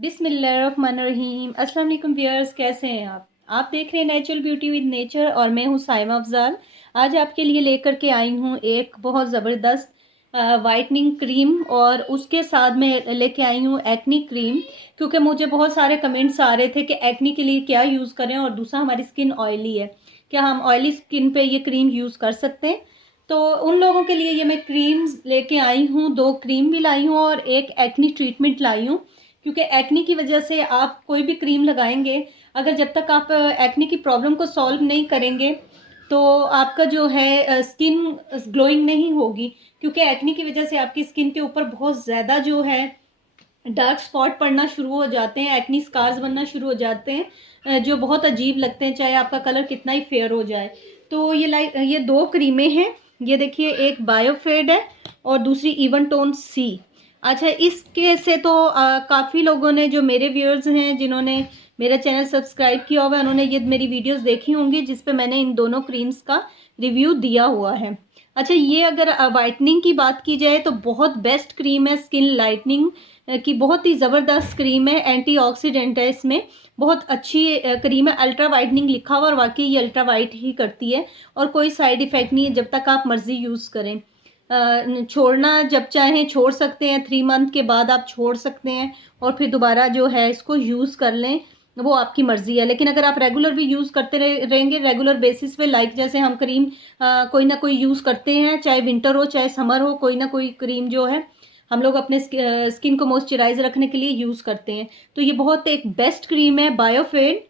बिस्मिल्लाहिर्रहमानिर्रहीम। अस्सलाम वालेकुम व्यूअर्स, कैसे हैं आप देख रहे हैं नेचुरल ब्यूटी विद नेचर और मैं हूं साइमा अफजाल। आज आपके लिए लेकर के आई हूं एक बहुत ज़बरदस्त वाइटनिंग क्रीम और उसके साथ में लेके आई हूं एक्नी क्रीम, क्योंकि मुझे बहुत सारे कमेंट्स आ रहे थे कि एक्नी के लिए क्या यूज़ करें और दूसरा हमारी स्किन ऑयली है, क्या हम ऑयली स्किन पे ये क्रीम यूज़ कर सकते हैं। तो उन लोगों के लिए ये मैं क्रीम्स लेके आई हूँ, दो क्रीम भी लाई हूँ और एक एक्नी ट्रीटमेंट लाई हूँ, क्योंकि एक्नी की वजह से आप कोई भी क्रीम लगाएंगे, अगर जब तक आप एक्नी की प्रॉब्लम को सॉल्व नहीं करेंगे तो आपका जो है स्किन ग्लोइंग नहीं होगी, क्योंकि एक्नी की वजह से आपकी स्किन के ऊपर बहुत ज़्यादा जो है डार्क स्पॉट पड़ना शुरू हो जाते हैं, एक्नी स्कार्स बनना शुरू हो जाते हैं, जो बहुत अजीब लगते हैं चाहे आपका कलर कितना ही फेयर हो जाए। तो ये दो क्रीमें हैं, ये देखिए, एक बायोफेड है और दूसरी इवन टोन सी। अच्छा, इसके से तो काफ़ी लोगों ने, जो मेरे व्यूअर्स हैं जिन्होंने मेरा चैनल सब्सक्राइब किया हुआ है, उन्होंने ये मेरी वीडियोस देखी होंगी जिस पे मैंने इन दोनों क्रीम्स का रिव्यू दिया हुआ है। अच्छा, ये अगर वाइटनिंग की बात की जाए तो बहुत बेस्ट क्रीम है, स्किन लाइटनिंग की बहुत ही ज़बरदस्त क्रीम है, एंटीऑक्सीडेंट है इसमें, बहुत अच्छी क्रीम है। अल्ट्रा वाइटनिंग लिखा हुआ और वाकई ये अल्ट्रा वाइट ही करती है और कोई साइड इफ़ेक्ट नहीं है जब तक आप मर्ज़ी यूज़ करें। छोड़ना जब चाहें छोड़ सकते हैं, 3 मंथ के बाद आप छोड़ सकते हैं और फिर दोबारा जो है इसको यूज़ कर लें, वो आपकी मर्ज़ी है। लेकिन अगर आप रेगुलर भी यूज़ करते रहेंगे, रेगुलर बेसिस पे, लाइक जैसे हम क्रीम कोई ना कोई यूज़ करते हैं, चाहे विंटर हो चाहे समर हो, कोई ना कोई क्रीम जो है हम लोग अपने स्किन को मॉइस्चराइज रखने के लिए यूज़ करते हैं। तो ये बहुत एक बेस्ट क्रीम है बायोफेड,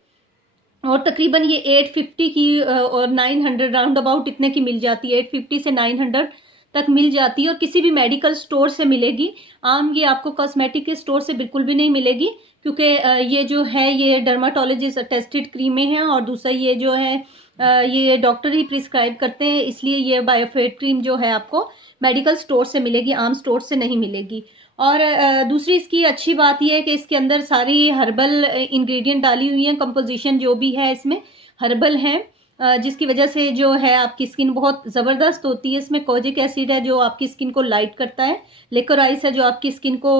और तकरीबन ये 850 की और 900 राउंड अबाउट इतने की मिल जाती है, 850 से 900 तक मिल जाती है और किसी भी मेडिकल स्टोर से मिलेगी। आम ये आपको कॉस्मेटिक के स्टोर से बिल्कुल भी नहीं मिलेगी, क्योंकि ये जो है ये डर्माटोलॉजिस्ट टेस्टेड क्रीमें हैं और दूसरा ये जो है ये डॉक्टर ही प्रिस्क्राइब करते हैं, इसलिए ये बायोफेड क्रीम जो है आपको मेडिकल स्टोर से मिलेगी, आम स्टोर से नहीं मिलेगी। और दूसरी इसकी अच्छी बात यह है कि इसके अंदर सारी हर्बल इंग्रेडिएंट डाली हुई हैं, कंपोजिशन जो भी है इसमें हर्बल है, जिसकी वजह से जो है आपकी स्किन बहुत ज़बरदस्त होती है। इसमें कोजिक एसिड है जो आपकी स्किन को लाइट करता है, लिकोराइस है जो आपकी स्किन को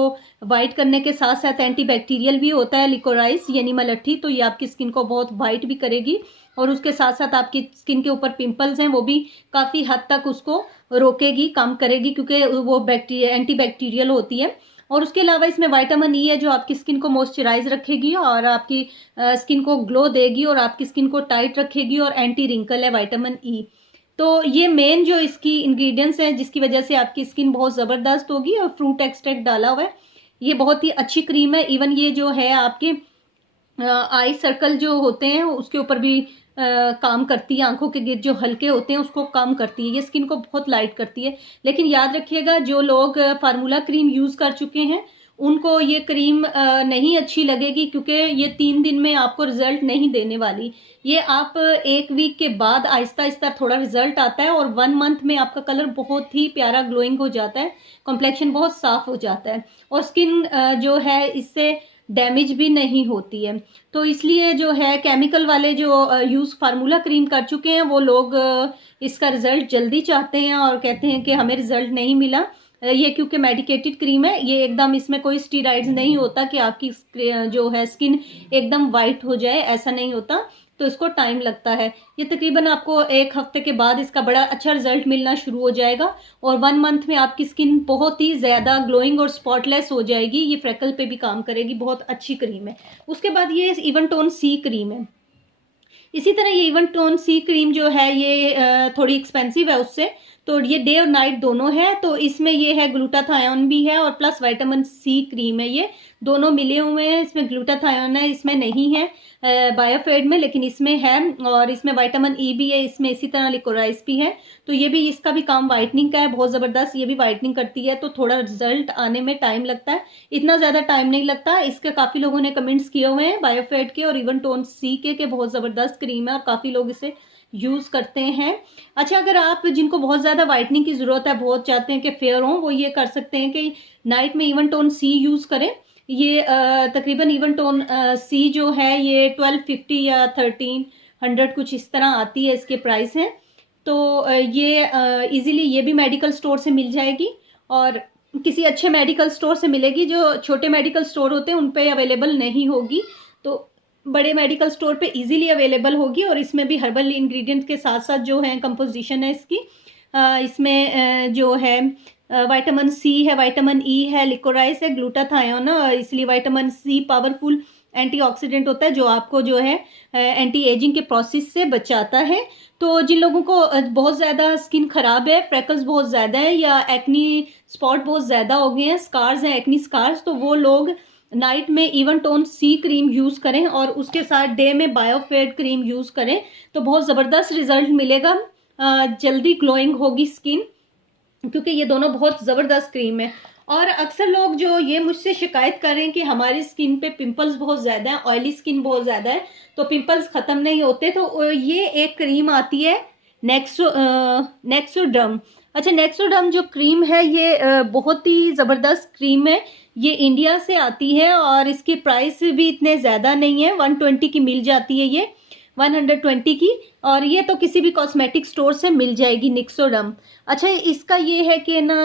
वाइट करने के साथ साथ एंटीबैक्टीरियल भी होता है लिकोराइस, यानी मलट्ठी, तो ये आपकी स्किन को बहुत वाइट भी करेगी और उसके साथ साथ आपकी स्किन के ऊपर पिंपल्स हैं वो भी काफ़ी हद तक उसको रोकेगी, कम करेगी, क्योंकि वो बैक्टीरिया एंटीबैक्टीरियल होती है। और उसके अलावा इसमें विटामिन ई है जो आपकी स्किन को मॉइस्चराइज रखेगी और आपकी स्किन को ग्लो देगी और आपकी स्किन को टाइट रखेगी, और एंटी रिंकल है विटामिन ई। तो ये मेन जो इसकी इंग्रेडिएंट्स हैं जिसकी वजह से आपकी स्किन बहुत ज़बरदस्त होगी, और फ्रूट एक्सट्रैक्ट डाला हुआ है। ये बहुत ही अच्छी क्रीम है। इवन ये जो है आपके आई सर्कल जो होते हैं उसके ऊपर भी काम करती है, आंखों के गिर जो हल्के होते हैं उसको कम करती है, ये स्किन को बहुत लाइट करती है। लेकिन याद रखिएगा, जो लोग फार्मूला क्रीम यूज़ कर चुके हैं उनको ये क्रीम नहीं अच्छी लगेगी, क्योंकि ये 3 दिन में आपको रिजल्ट नहीं देने वाली। ये आप 1 वीक के बाद आहिस्ता आहिस्ता थोड़ा रिजल्ट आता है और 1 मंथ में आपका कलर बहुत ही प्यारा ग्लोइंग हो जाता है, कॉम्प्लेक्शन बहुत साफ हो जाता है और स्किन जो है इससे डैमेज भी नहीं होती है। तो इसलिए जो है केमिकल वाले जो यूज़ फार्मूला क्रीम कर चुके हैं वो लोग इसका रिज़ल्ट जल्दी चाहते हैं और कहते हैं कि हमें रिज़ल्ट नहीं मिला। ये क्योंकि मेडिकेटेड क्रीम है, ये एकदम, इसमें कोई स्टीरॉइड्स नहीं होता कि आपकी जो है स्किन एकदम वाइट हो जाए, ऐसा नहीं होता। तो इसको टाइम लगता है, ये तकरीबन आपको 1 हफ्ते के बाद इसका बड़ा अच्छा रिजल्ट मिलना शुरू हो जाएगा और 1 मंथ में आपकी स्किन बहुत ही ज़्यादा ग्लोइंग और स्पॉटलेस हो जाएगी। ये फ्रेकल पे भी काम करेगी, बहुत अच्छी क्रीम है। उसके बाद ये इवन टोन सी क्रीम है। इसी तरह ये इवन टोन सी क्रीम जो है ये थोड़ी एक्सपेंसिव है उससे, तो ये डे और नाइट दोनों है। तो इसमें ये है ग्लूटाथायोन भी है और प्लस विटामिन सी क्रीम है, ये दोनों मिले हुए हैं। इसमें ग्लूटाथायोन है, इसमें नहीं है बायोफेड में, लेकिन इसमें है, और इसमें विटामिन ई भी है, इसमें इसी तरह लिकोराइस भी है। तो ये भी, इसका भी काम वाइटनिंग का है बहुत ज़बरदस्त, ये भी वाइटनिंग करती है। तो थोड़ा रिजल्ट आने में टाइम लगता है, इतना ज़्यादा टाइम नहीं लगता। इसके काफ़ी लोगों ने कमेंट्स किए हुए हैं बायोफेड के और इवन टोन सी के बहुत ज़बरदस्त क्रीम है और काफ़ी लोग इसे यूज़ करते हैं। अच्छा, अगर आप जिनको बहुत ज़्यादा वाइटनिंग की ज़रूरत है, बहुत चाहते हैं कि फेयर हो, वो ये कर सकते हैं कि नाइट में इवन टोन सी यूज़ करें। ये तकरीबन इवन टोन सी जो है ये 1250 या 1300 कुछ इस तरह आती है, इसके प्राइस हैं। तो ये इजीली ये भी मेडिकल स्टोर से मिल जाएगी और किसी अच्छे मेडिकल स्टोर से मिलेगी, जो छोटे मेडिकल स्टोर होते हैं उन पे अवेलेबल नहीं होगी, तो बड़े मेडिकल स्टोर पे इजीली अवेलेबल होगी। और इसमें भी हर्बल इंग्रेडिएंट्स के साथ साथ जो है कंपोजिशन है इसकी, इसमें जो है विटामिन सी है, विटामिन ई है, लिकोराइस है, ग्लूटाथायोन, इसलिए विटामिन सी पावरफुल एंटीऑक्सीडेंट होता है जो आपको जो है एंटी एजिंग के प्रोसेस से बचाता है। तो जिन लोगों को बहुत ज़्यादा स्किन खराब है, फ्रैकल्स बहुत ज़्यादा है या एक्नी स्पॉट बहुत ज़्यादा हो गए हैं, स्कार्स हैं, एक्नी स्कार्स, तो वो लोग नाइट में इवन टोन सी क्रीम यूज़ करें और उसके साथ डे में बायोफेड क्रीम यूज़ करें, तो बहुत ज़बरदस्त रिजल्ट मिलेगा। जल्दी ग्लोइंग होगी स्किन, क्योंकि ये दोनों बहुत ज़बरदस्त क्रीम है। और अक्सर लोग जो ये मुझसे शिकायत कर रहे हैं कि हमारी स्किन पे पिंपल्स बहुत ज़्यादा है, ऑयली स्किन बहुत ज़्यादा है, तो पिंपल्स ख़त्म नहीं होते, तो ये एक क्रीम आती है नेक्सोडर्म। अच्छा, नेक्सोडर्म जो क्रीम है ये बहुत ही ज़बरदस्त क्रीम है। ये इंडिया से आती है और इसकी प्राइस भी इतने ज़्यादा नहीं है, 120 की मिल जाती है ये, 120 की। और ये तो किसी भी कॉस्मेटिक स्टोर से मिल जाएगी नेक्सोडर्म। अच्छा, इसका ये है कि ना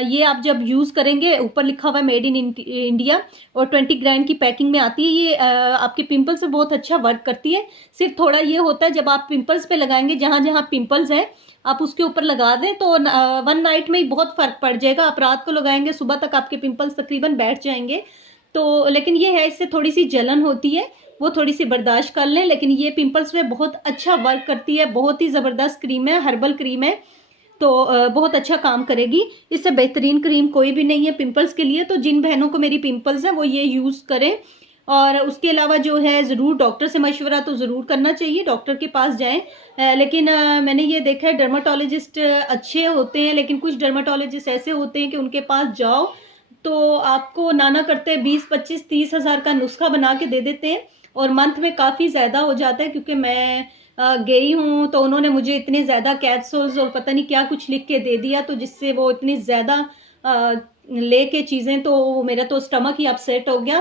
ये आप जब यूज़ करेंगे, ऊपर लिखा हुआ है मेड इन इंडिया और 20 ग्राम की पैकिंग में आती है। ये आपके पिंपल्स से बहुत अच्छा वर्क करती है। सिर्फ थोड़ा ये होता है जब आप पिंपल्स पे लगाएंगे, जहाँ जहाँ पिंपल्स हैं आप उसके ऊपर लगा दें तो वन नाइट में ही बहुत फ़र्क पड़ जाएगा। आप रात को लगाएंगे, सुबह तक आपके पिंपल्स तकरीबन बैठ जाएंगे। तो लेकिन ये है, इससे थोड़ी सी जलन होती है, वो थोड़ी सी बर्दाश्त कर लें, लेकिन ये पिंपल्स में बहुत अच्छा वर्क करती है। बहुत ही ज़बरदस्त क्रीम है, हर्बल क्रीम है, तो बहुत अच्छा काम करेगी। इससे बेहतरीन क्रीम कोई भी नहीं है पिंपल्स के लिए। तो जिन बहनों को मेरी पिंपल्स हैं वो ये यूज़ करें। और उसके अलावा जो है ज़रूर डॉक्टर से मशवरा तो ज़रूर करना चाहिए, डॉक्टर के पास जाएं। लेकिन मैंने ये देखा है डर्माटोलॉजिस्ट अच्छे होते हैं, लेकिन कुछ डर्माटोलॉजिस्ट ऐसे होते हैं कि उनके पास जाओ तो आपको नाना करते 20, 25, 30 हज़ार का नुस्खा बना के दे देते हैं और मंथ में काफ़ी ज़्यादा हो जाता है। क्योंकि मैं गई हूँ तो उन्होंने मुझे इतने ज़्यादा कैप्सूल्स और पता नहीं क्या कुछ लिख के दे दिया, तो जिससे वो इतनी ज़्यादा ले के चीज़ें, तो मेरा तो स्टमक ही अपसेट हो गया।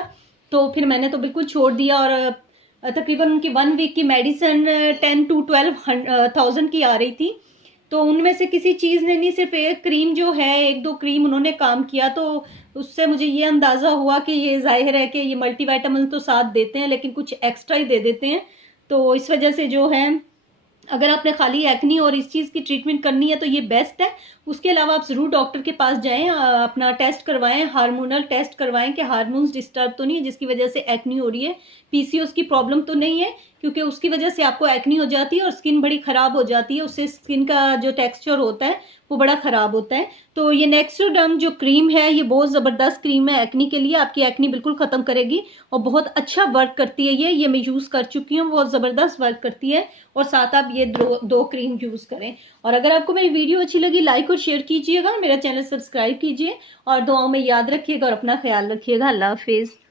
तो फिर मैंने तो बिल्कुल छोड़ दिया। और तकरीबन उनकी 1 वीक की मेडिसिन 10 to 12,000 की आ रही थी। तो उनमें से किसी चीज़ ने नहीं, सिर्फ एक क्रीम जो है, 1-2 क्रीम उन्होंने काम किया। तो उससे मुझे ये अंदाज़ा हुआ कि ये जाहिर है कि ये मल्टीविटामिन तो साथ देते हैं लेकिन कुछ एक्स्ट्रा ही दे देते हैं। तो इस वजह से जो है, अगर आपने खाली एक्नी और इस चीज़ की ट्रीटमेंट करनी है तो ये बेस्ट है। उसके अलावा आप ज़रूर डॉक्टर के पास जाएं, अपना टेस्ट करवाएं, हार्मोनल टेस्ट करवाएं कि हार्मोन्स डिस्टर्ब तो नहीं है जिसकी वजह से एक्नी हो रही है, पीसीओएस की प्रॉब्लम तो नहीं है, क्योंकि उसकी वजह से आपको एक्नी हो जाती है और स्किन बड़ी ख़राब हो जाती है। उससे स्किन का जो टेक्स्चर होता है वो बड़ा ख़राब होता है। तो ये नेक्सोडर्म जो क्रीम है ये बहुत ज़बरदस्त क्रीम है एक्नी के लिए, आपकी एक्नी बिल्कुल ख़त्म करेगी और बहुत अच्छा वर्क करती है। ये मैं यूज़ कर चुकी हूँ, बहुत ज़बरदस्त वर्क करती है। और साथ आप ये दो क्रीम यूज़ करें। और अगर आपको मेरी वीडियो अच्छी लगी, लाइक और शेयर कीजिएगा, मेरा चैनल सब्सक्राइब कीजिए और दुआओं में याद रखिएगा और अपना ख्याल रखिएगा। अल्लाह हाफिज़।